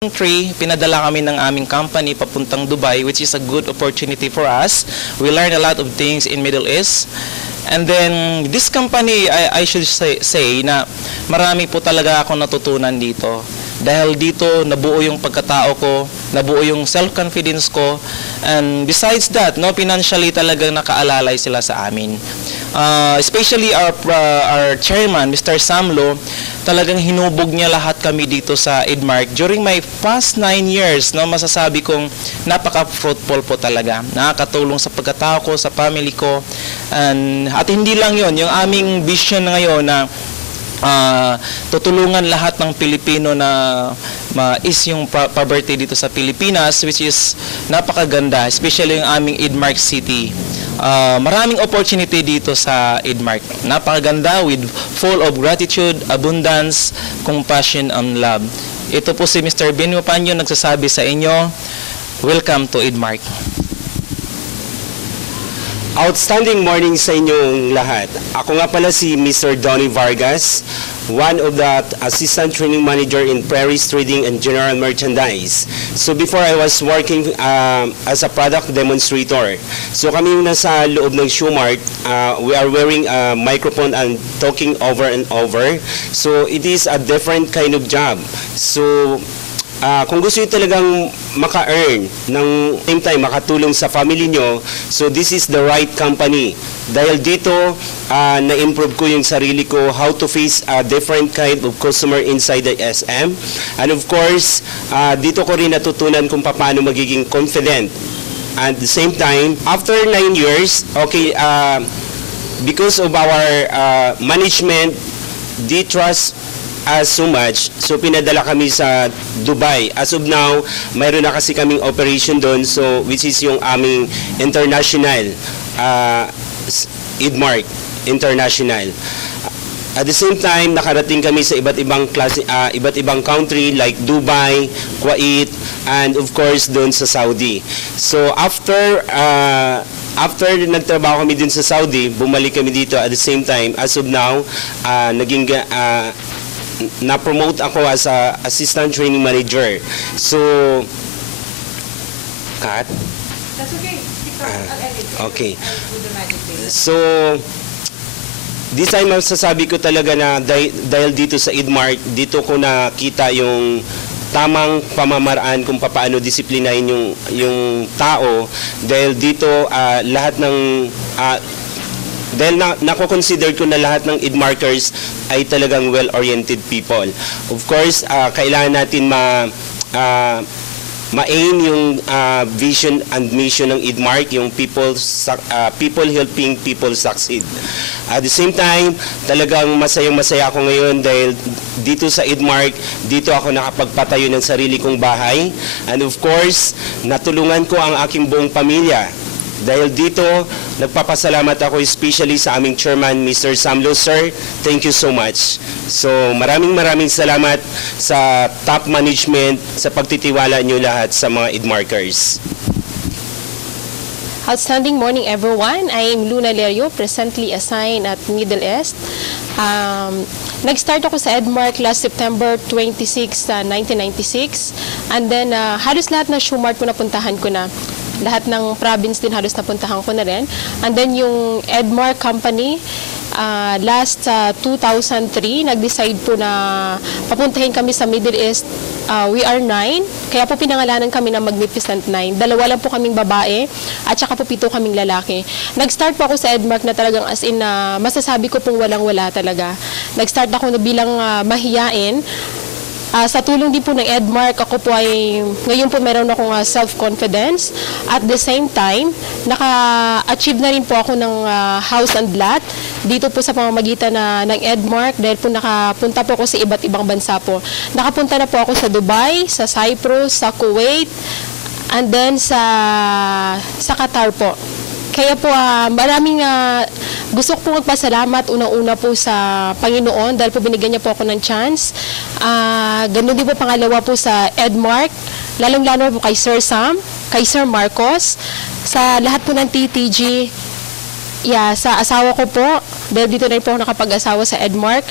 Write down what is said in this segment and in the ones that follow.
country, pinadala kami ng aming company papuntang Dubai, which is a good opportunity for us. We learned a lot of things in Middle East. And then, this company, I should say na marami po talaga akong natutunan dito. Dahil dito, nabuo yung pagkatao ko, nabuo yung self-confidence ko. And besides that, financially talagang nakaalalay sila sa amin. Especially our chairman, Mr. Samlo, talagang hinubog niya lahat kami dito sa Edmark. During my past 9 years, masasabi kong napaka-fruitful po talaga. Nakakatulong sa pagkatao ko, sa family ko. At hindi lang yon, yung aming vision ngayon na tutulungan lahat ng Pilipino na is yung poverty dito sa Pilipinas, which is napakaganda, especially yung aming Edmark City. Maraming opportunity dito sa Edmark. Napakaganda, with full of gratitude, abundance, compassion, and love. Ito po si Mr. Ben Mapanyo nagsasabi sa inyo, welcome to Edmark. Outstanding morning sa inyong lahat. Ako nga pala si Mr. Donnie Vargas, one of the Assistant Training Manager in Prairies Trading and General Merchandise. So before I was working as a product demonstrator. So kami yung nasa loob ng Shoemart, we are wearing a microphone and talking over and over. So it is a different kind of job. So kung gusto nyo talagang maka-earn ng same time, makatulong sa family nyo, so this is the right company. Dahil dito, na-improve ko yung sarili ko, how to face a different kind of customer inside the SM. And of course, dito ko rin natutunan kung paano magiging confident. And at the same time, after 9 years, okay, because of our management, they trust us so much, so pinadala kami sa Dubai. As of now, mayroon na kasi kaming operation doon, so which is yung aming international Edmark International. At the same time, nakarating kami sa iba't ibang country like Dubai, Kuwait, and of course doon sa Saudi. So after nagtrabaho kami din sa Saudi, bumalik kami dito. At the same time, as of now, na-promote ako as a Assistant Training Manager. So, cut? That's okay. Okay. So, this time masasabi ko talaga na dahil dito sa Edmark, dito ko nakita yung tamang pamamaraan kung paano disiplinahin yung tao. Dahil dito, lahat ng dahil nako-consider ko na lahat ng Edmarkers ay talagang well-oriented people. Of course, kailangan natin ma-aim yung vision and mission ng Edmark, yung people helping people succeed. At the same time, talagang masayang-masaya ako ngayon dahil dito sa Edmark, dito ako nakapagpatayo ng sarili kong bahay. And of course, natulungan ko ang aking buong pamilya. Dahil dito, nagpapasalamat ako especially sa aming chairman, Mr. Samlo. Sir, thank you so much. So, maraming salamat sa top management, sa pagtitiwala niyo lahat sa mga Edmarkers. Outstanding morning, everyone. I am Luna Lerio, presently assigned at Middle East. Nag-start ako sa Edmark last September 26, 1996. And then, halos lahat na Shoemart po napuntahan ko na. Lahat ng province din halos napuntahan ko na rin. And then yung Edmark company, last 2003, nag-decide po na papuntahin kami sa Middle East. We are 9, kaya po pinangalanan kami ng Magnificent 9. Dalawa lang po kaming babae at saka po 7 kaming lalaki. Nag-start po ako sa Edmark na talagang as in masasabi ko pong walang-wala talaga. Nag-start ako na bilang mahiyain. Sa tulong din po ng Edmark, ako po ay, ngayon po meron akong self-confidence. At the same time, naka-achieve na rin po ako ng house and lot dito po sa pamamagitan ng Edmark dahil po nakapunta po ako sa iba't ibang bansa po. Nakapunta na po ako sa Dubai, sa Cyprus, sa Kuwait, and then sa Qatar po. Kaya po maraming gusto ko po magpasalamat unang-una po sa Panginoon dahil po binigyan niya po ako ng chance. Ganun din po pangalawa po sa Edmark, lalong-lalo po kay Sir Sam, kay Sir Marcos, sa lahat po ng TTG, sa asawa ko po, dahil dito na rin po ako nakapag-asawa sa Edmark.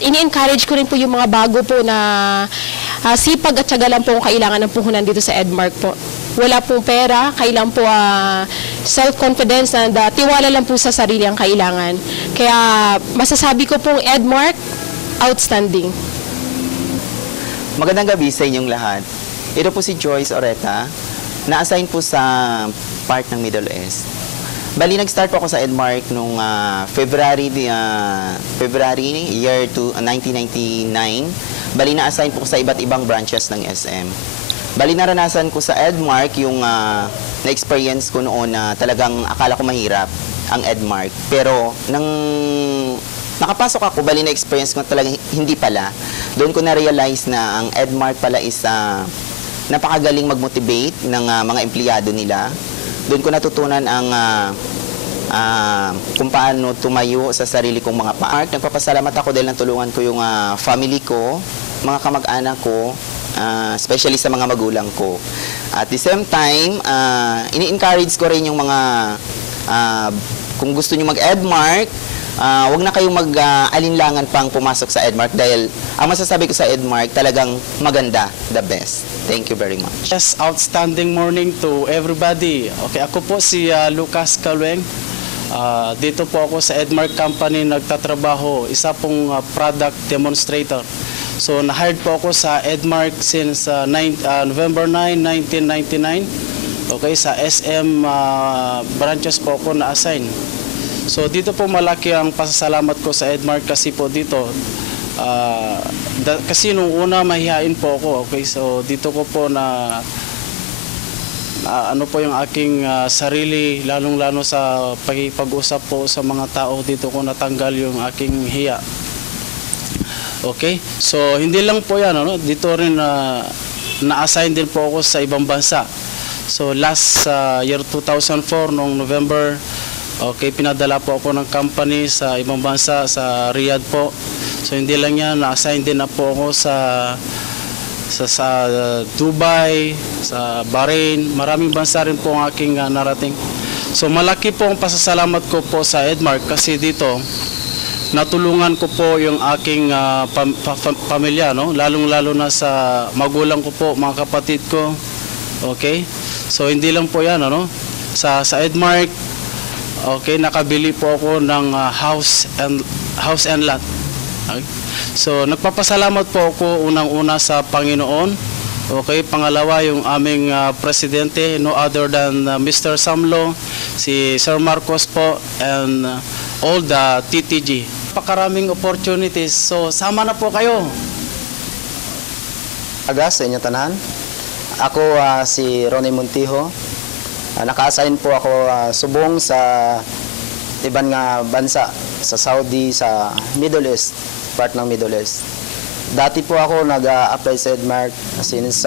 Ini-encourage ko rin po yung mga bago po na sipag at tiyaga lang po ang kailangan ng puhunan dito sa Edmark po. Wala pong pera, kailangan po self-confidence and tiwala lang po sa sarili ang kailangan. Kaya masasabi ko pong Edmark, outstanding. Magandang gabi sa inyong lahat. Ito po si Joyce Oreta, na-assign po sa part ng Middle East. Bali, nag-start po ako sa Edmark noong February year 1999. Bali, na-assign po ko sa iba't ibang branches ng SM. Bali, naranasan ko sa Edmark yung na-experience ko noon na talagang akala ko mahirap ang Edmark. Pero nang nakapasok ako, bali na-experience ko talagang hindi pala. Doon ko na-realize na ang Edmark pala is napakagaling mag-motivate ng mga empleyado nila. Doon ko natutunan ang kung paano tumayo sa sarili kong mga paa. Nagpapasalamat ako dahil natulungan ko yung family ko, mga kamag-anak ko, especially sa mga magulang ko. At the same time, ini-encourage ko rin yung mga kung gusto nyo mag-Edmark, wag na kayong mag-alinlangan pang pumasok sa Edmark dahil ang masasabi ko sa Edmark talagang maganda, the best. Thank you very much. Yes, outstanding morning to everybody. Okay, ako po si Lucas Calweng. Dito po ako sa Edmark Company nagtatrabaho, isa pong product demonstrator. So, na-hired po ako sa Edmark since November 9, 1999. Okay, sa SM branches po ako na-assign. So, dito po malaki ang pasasalamat ko sa Edmark kasi po dito, kasi nung una mahihain po ako, okay, so dito ko po na ano po yung aking sarili, lalong-lalo sa pag-usap po sa mga tao, dito ko natanggal yung aking hiya. Okay, so hindi lang po yan, ano? Dito rin na-assign din po ako sa ibang bansa. So last year 2004, noong November, okay, pinadala po ako ng company sa ibang bansa, sa Riyadh po. So hindi lang yan, na-assign din na po ako sa Dubai, sa Bahrain. Maraming bansa rin po ang aking narating. So malaki po ang pasasalamat ko po sa Edmark kasi dito natulungan ko po yung aking pamilya, no? Lalong-lalo na sa magulang ko po, mga kapatid ko. Okay? So hindi lang po yan, ano? Sa Edmark, okay, nakabili po ako ng house and lot. Okay? So nagpapasalamat po ako unang-una sa Panginoon. Okay, pangalawa yung aming presidente, no other than Mr. Samlo, si Sir Marcos po, and all the TTG. Pakaraming opportunities. So sama na po kayo. Aga sa inyo tanan. Ako si Ronnie Montijo. Naka-assign po ako subong sa ibang nga bansa, sa Saudi, sa Middle East, part ng Middle East. Dati po ako nag-apply sa Edmark since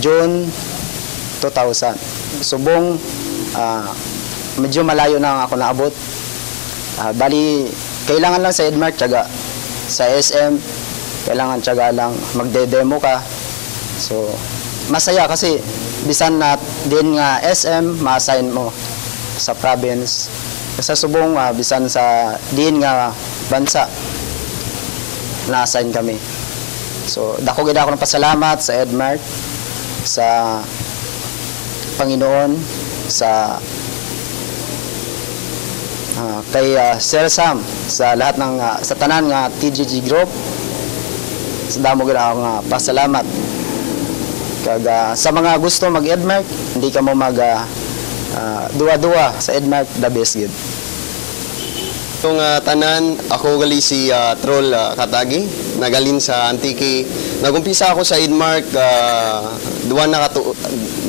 June 2000. Subong medyo malayo na ako naabot. Bali, kailangan lang sa Edmark tiyaga. Sa SM, kailangan tiyaga lang, magde-demo ka. So, masaya kasi bisan na din nga SM, ma-assign mo sa province. Sa subong, bisan sa din nga bansa, na-assign kami. So, dako gid ako ng pasalamat sa Edmark, sa Panginoon, sa kay Sir Sam, sa lahat ng sa tanan nga TGG group. Sa damo gid ako nga pasalamat. Kag sa mga gusto mag-Edmark, hindi ka mo mag duwa-duwa sa Edmark, the best gid. Itong tanan, ako gali si Troll Katagi, nagalin sa Antique. Nagumpisa ako sa Edmark,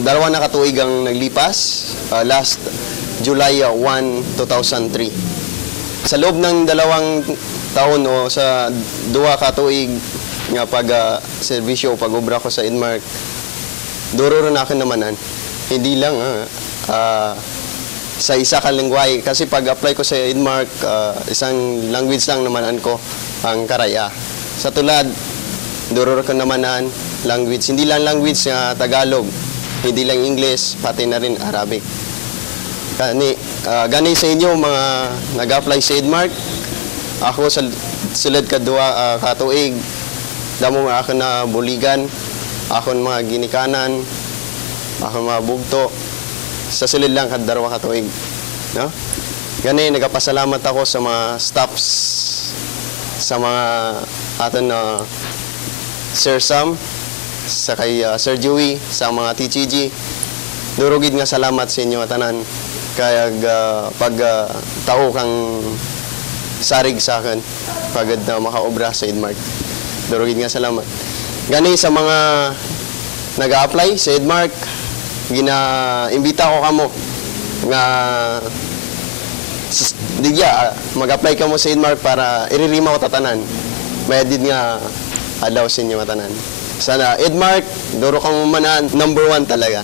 dalawa na katuig ang naglipas, last July 1, 2003. Sa loob ng 2 taon o sa 2 katuig nga pag-servisyo, pag-obra ko sa Edmark, duro rin akin namanan. Hindi lang sa isa ka lingwahe. Kasi pag-apply ko sa Edmark, isang language lang namanan ko, ang Karaya. Sa tulad, duror ko namanan, language. Hindi lang language nga Tagalog, hindi lang English, pati na rin Arabic. Gani sa inyo, mga nag-apply sa Edmark, ako sa sulod ka 2 katuig, damo mga ako na buligan, akon mga ginikanan, akon mga bugto. Sa sulod lang kadarwa ka tuig. No? Gani, nagapasalamat ako sa mga staffs, sa mga aton na Sir Sam, sa kay Sir Joey, sa mga TGG. Durugid nga salamat sa inyo tanan. Kaya pag tao kang sarig sa akin, pagad na makaobra sa Edmark. Durugid nga salamat. Gani sa mga nag-a-apply sa Edmark, gina-imbita ko kamo nga digya mag-apply ka mo sa Edmark para iririmaw tatanan. Mayadid nga adlaw sa inyo matanan. Sana Edmark, duro kang manan, #1 talaga.